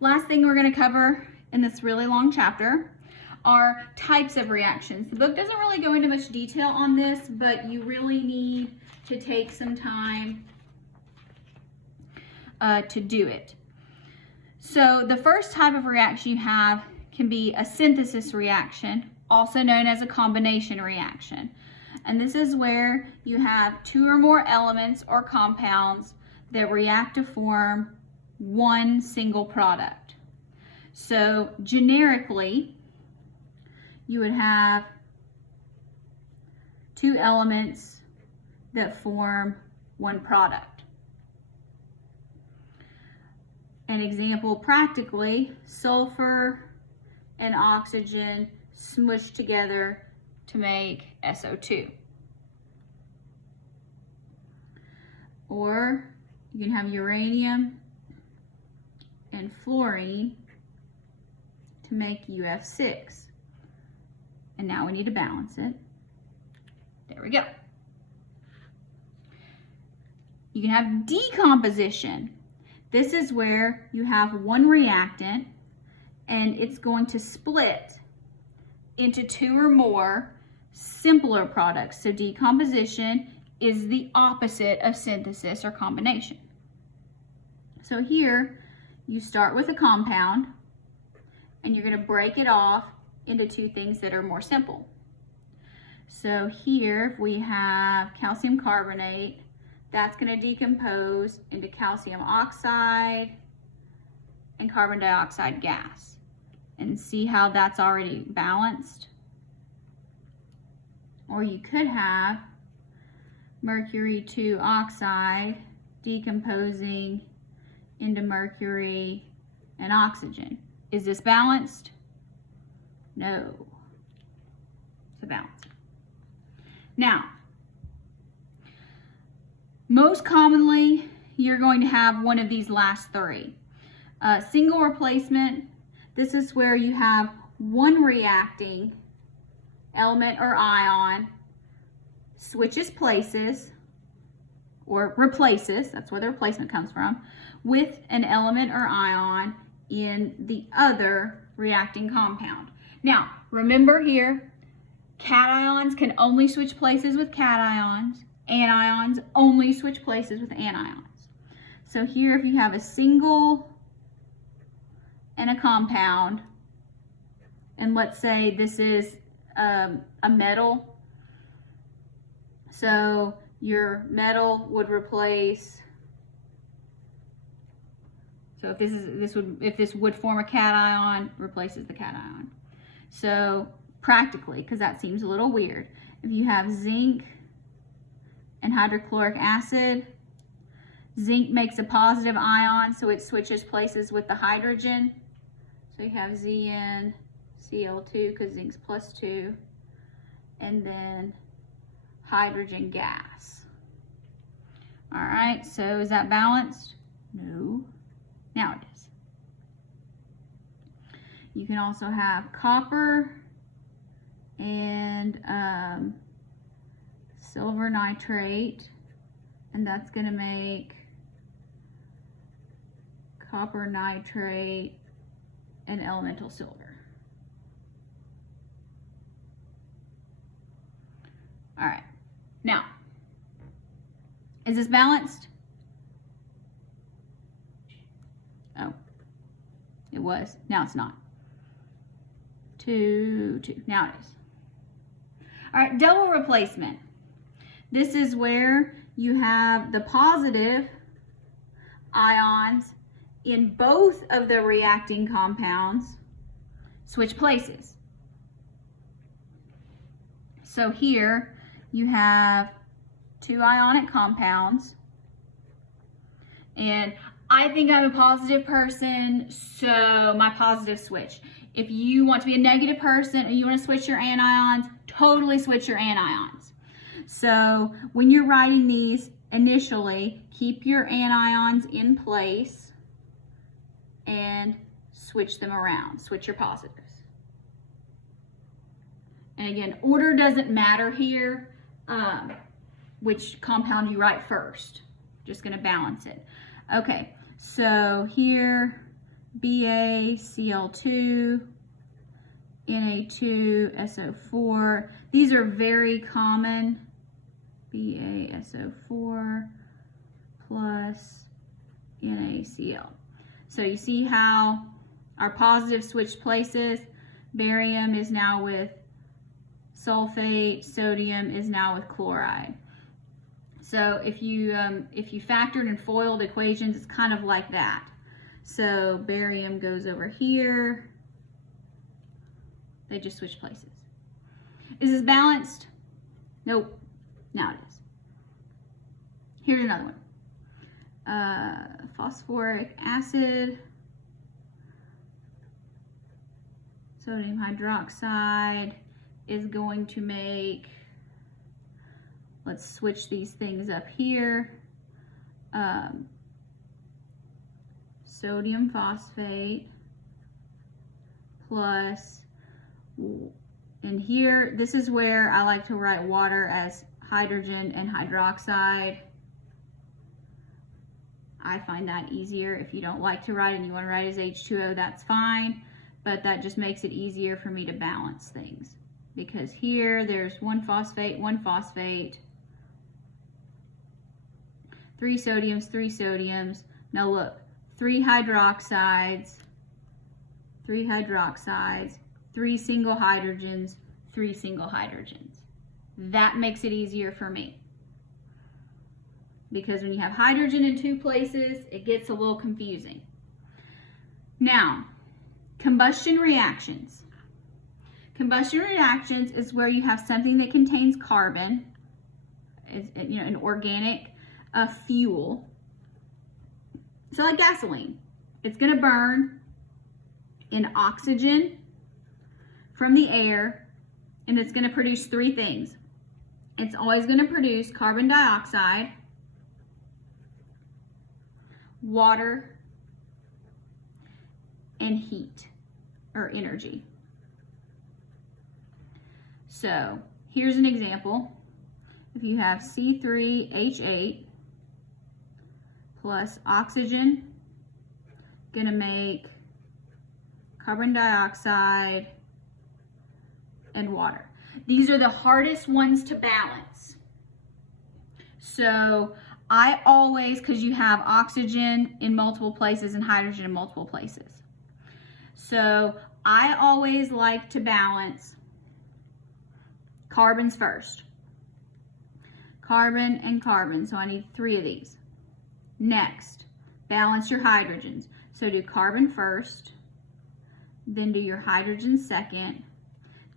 last thing we're going to cover in this really long chapter are types of reactions. The book doesn't really go into much detail on this, but you really need to take some time to do it. So the first type of reaction you have can be a synthesis reaction, also known as a combination reaction. And this is where you have two or more elements or compounds that react to form one single product. So generically, you would have two elements that form one product. An example, practically, sulfur and oxygen smushed together to make SO2. Or you can have uranium and fluorine to make UF6. And now we need to balance it. There we go. You can have decomposition. This is where you have one reactant and it's going to split into two or more simpler products. So decomposition is the opposite of synthesis or combination. So here you start with a compound and you're going to break it off into two things that are more simple. So here if we have calcium carbonate, that's going to decompose into calcium oxide and carbon dioxide gas. And see how that's already balanced? Or you could have mercury 2 oxide decomposing into mercury and oxygen. Is this balanced? No. It's a balance. Now, most commonly, you're going to have one of these last three. Single replacement, this is where you have one reacting element or ion switches places or replaces, that's where the replacement comes from, with an element or ion in the other reacting compound. Now, remember here, cations can only switch places with cations, anions only switch places with anions. So here, if you have a single and a compound, and let's say this is a metal, so your metal would replace, so if this would form a cation, replaces the cation. So practically, because that seems a little weird, if you have zinc and hydrochloric acid, zinc makes a positive ion, so it switches places with the hydrogen. So you have ZnCl2 because zinc's +2, and then hydrogen gas. All right, so is that balanced? No. Now it is. You can also have copper and silver nitrate, and that's going to make copper nitrate and elemental silver. All right, now, is this balanced? Oh, it was. Now it's not. 2, 2. Now it is. All right, double replacement. This is where you have the positive ions in both of the reacting compounds switch places. So here you have two ionic compounds, and I think I'm a positive person, so my positive switch. If you want to be a negative person and you want to switch your anions, totally switch your anions. So when you're writing these initially, keep your anions in place and switch them around, switch your positives. And again, order doesn't matter here, which compound you write first. Just gonna balance it. Okay, so here BaCl2, Na2SO4. These are very common. BaSO4 plus NaCl. So you see how our positive switched places. Barium is now with sulfate, sodium is now with chloride. So if you factored and foiled equations, it's kind of like that. So barium goes over here. They just switch places. Is this balanced? Nope. Now it is. Here's another one. Phosphoric acid, sodium hydroxide is going to make, let's switch these things up here. Sodium phosphate plus, and here, this is where I like to write water as hydrogen and hydroxide. I find that easier. If you don't like to write and you want to write as H2O, that's fine, but that just makes it easier for me to balance things. Because here, there's one phosphate, 3 sodiums. Now look, 3 hydroxides, 3 single hydrogens, 3 single hydrogens. That makes it easier for me. Because when you have hydrogen in 2 places, it gets a little confusing. Now, combustion reactions. Combustion reactions is where you have something that contains carbon, an organic fuel. So like gasoline, it's going to burn in oxygen from the air, and it's going to produce 3 things. It's always going to produce carbon dioxide, water, and heat or energy. So here's an example. If you have C3H8 plus oxygen, gonna make carbon dioxide and water. These are the hardest ones to balance. So I always, because you have oxygen in multiple places and hydrogen in multiple places. So I always like to balance carbons first. Carbon and carbon, so I need 3 of these. Next, balance your hydrogens. So do carbon first, then do your hydrogen second,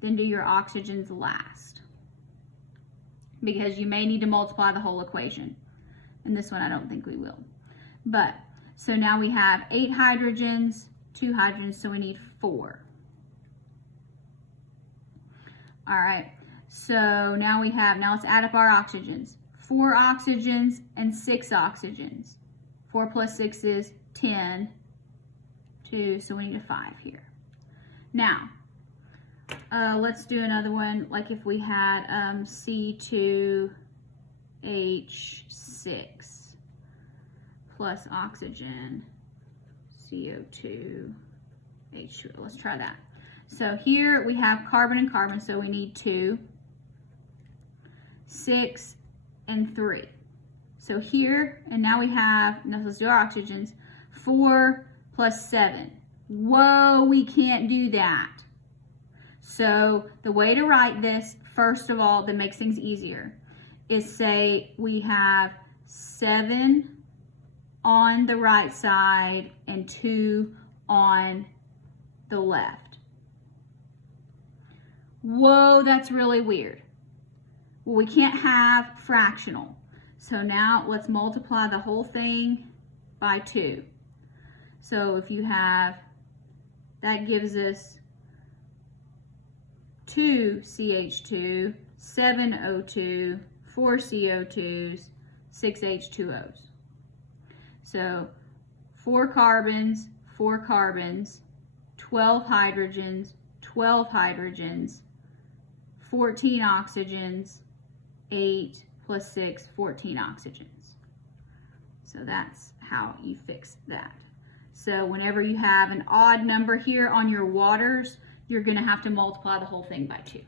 then do your oxygens last. Because you may need to multiply the whole equation. And this one I don't think we will. But, so now we have 8 hydrogens, 2 hydrogens, so we need 4. All right, so now let's add up our oxygens. 4 oxygens and 6 oxygens. 4 plus 6 is 10, 2, so we need a 5 here. Now, let's do another one, like if we had C2H6 plus oxygen, CO2, H2O. Let's try that. So here we have carbon and carbon, so we need 2, 6, and 3. So here, and now we have, now let's do our oxygens, 4 plus 7. Whoa, we can't do that. So the way to write this, first of all, that makes things easier, is say we have 7 on the right side and 2 on the left. Whoa, that's really weird. Well, we can't have fractional. So now let's multiply the whole thing by 2. So if you have, that gives us 2 CH2, 7 O2, 4 CO2s, 6 H2Os. So 4 carbons, 12 hydrogens, 14 oxygens, 8 plus 6, 14 oxygens. So that's how you fix that. So whenever you have an odd number here on your waters, you're going to have to multiply the whole thing by 2.